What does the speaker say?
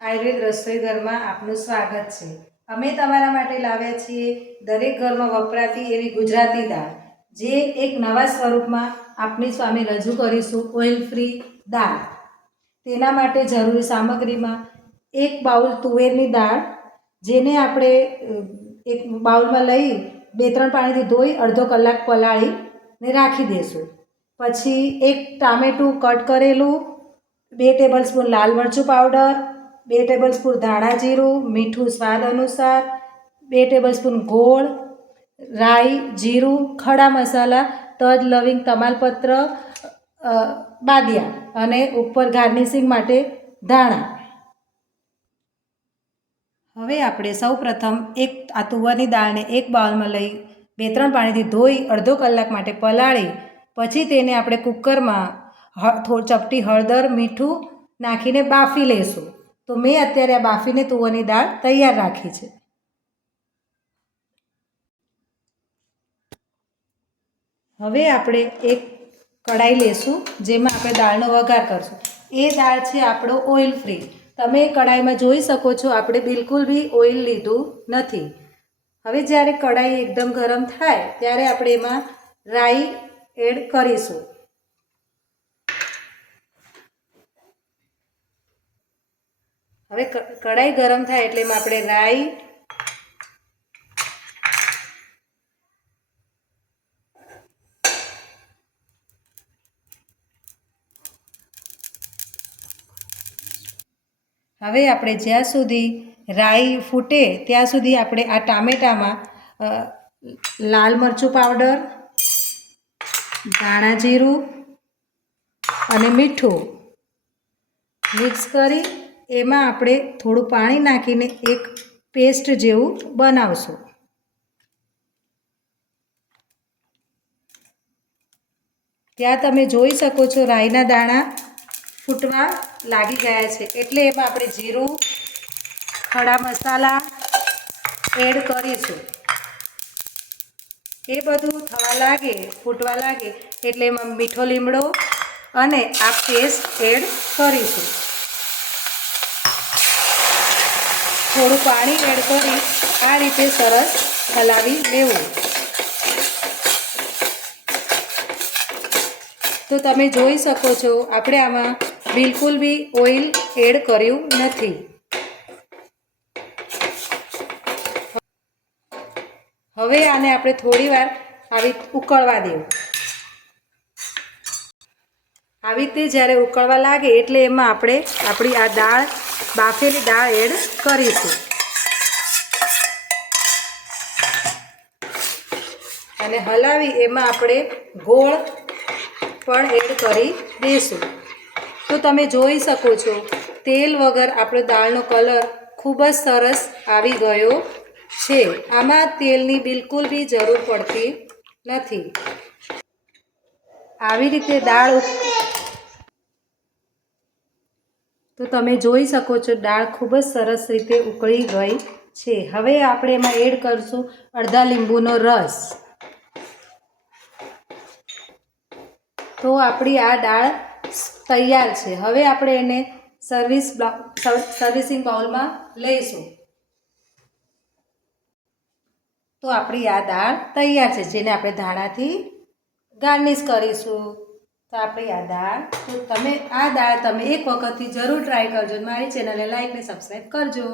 આયુર્વેદ રસોઈ ઘરમાં આપનું સ્વાગત છે। અમે તમારા માટે લાવ્યા છીએ દરેક ઘરમાં વપરાતી એવી ગુજરાતી દાળ, જે એક નવા સ્વરૂપમાં આપની સામે રજૂ કરીશું। ઓઇલ ફ્રી દાળ। તેના માટે જરૂરી સામગ્રીમાં 1 બાઉલ તુવેરની દાળ, જેને આપણે એક બાઉલમાં લઈ 2-3 પાણીથી ધોઈ અડધો કલાક પલાળીને રાખી દઈશું। પછી 1 ટામેટું કટ કરેલું, 2 ટેબલસ્પૂન લાલ મરચું પાવડર, 2 ટેબલસ્પૂન ધાણા જીરું, મીઠું સ્વાદ અનુસાર, 2 ટેબલસ્પૂન ગોળ, રાઈ, જીરું, ખડા મસાલા, તજ, લવિંગ, તમાલપત્ર, બાદિયા અને ઉપર ગાર્નિશિંગ માટે ધાણા। હવે આપણે સૌપ્રથમ આ તુવરની દાળને એક બાઉલમાં લઈ 2-3 પાણીથી ધોઈ અડધો કલાક માટે પલાળી પછી તેને આપણે કુકરમાં ચપટી હળદર, મીઠું નાખીને બાફી લઈશું। તો મેં અત્યારે આ બાફીને તુવરની દાળ તૈયાર રાખી છે। હવે આપણે એક કઢાઈ લેશું, જેમાં આપણે દાળનો વઘાર કરશું। એ દાળ છે આપણો ઓઇલ ફ્રી। તમે કઢાઈમાં જોઈ શકો છો, આપણે બિલકુલ બી ઓઇલ લીધું નથી। હવે જ્યારે કઢાઈ એકદમ ગરમ થાય ત્યારે આપણે એમાં રાઈ એડ કરીશું। હવે કઢાઈ ગરમ થાય એટલે એમાં આપણે રાઈ, હવે આપણે જ્યાં સુધી રાઈ ફૂટે ત્યાં સુધી આપણે આ ટામેટામાં લાલ મરચું પાવડર, ધાણા જીરું અને મીઠું મિક્સ કરી એમાં આપણે થોડું પાણી નાખીને એક પેસ્ટ જેવું બનાવશું। ત્યાં તમે જોઈ શકો છો રાઈના દાણા ફૂટવા લાગી ગયા છે, એટલે એમાં આપણે જીરું, ખડા મસાલા એડ કરીશું। એ બધું થવા લાગે, ફૂટવા લાગે એટલે એમાં મીઠો લીમડો અને આ પેસ્ટ એડ કરીશું। થોડું પાણી એડ કરી આ રીતે સરસ હલાવી લેવું। તો તમે જોઈ શકો છો આપણે આમાં બિલકુલ બી ઓઇલ એડ કર્યું નથી। હવે આને આપણે થોડી વાર આવી ઉકળવા દેવું। આવી રીતે જ્યારે ઉકળવા લાગે એટલે એમાં આપણે આપણી આ દાળ, બાફેલી દાળ એડ કરીશું અને હલાવી એમાં આપણે ગોળ પણ એડ કરી દઈશું। તો તમે જોઈ શકો છો તેલ વગર આપણો દાળનો કલર ખૂબ જ સરસ આવી ગયો છે। આમાં તેલની બિલકુલ બી જરૂર પડતી નથી। આવી રીતે દાળ તો તમે જોઈ શકો છો દાળ ખૂબ જ સરસ રીતે ઉકળી ગઈ છે। હવે આપણે એમાં એડ કરીશું અડધા લીંબુનો રસ। તો આપણી આ દાળ તૈયાર છે। હવે આપણે એને સર્વિસિંગ બાઉલમાં લઈશું। તો આપણી આ દાળ તૈયાર છે, જેને આપણે ધાણાથી ગાર્નિશ કરીશું। તો આપણી આ દાળ, તો તમે આ દાળ એક વખતથી જરૂર ટ્રાય કરજો। મારી ચેનલને લાઈક ને સબસ્ક્રાઈબ કરજો।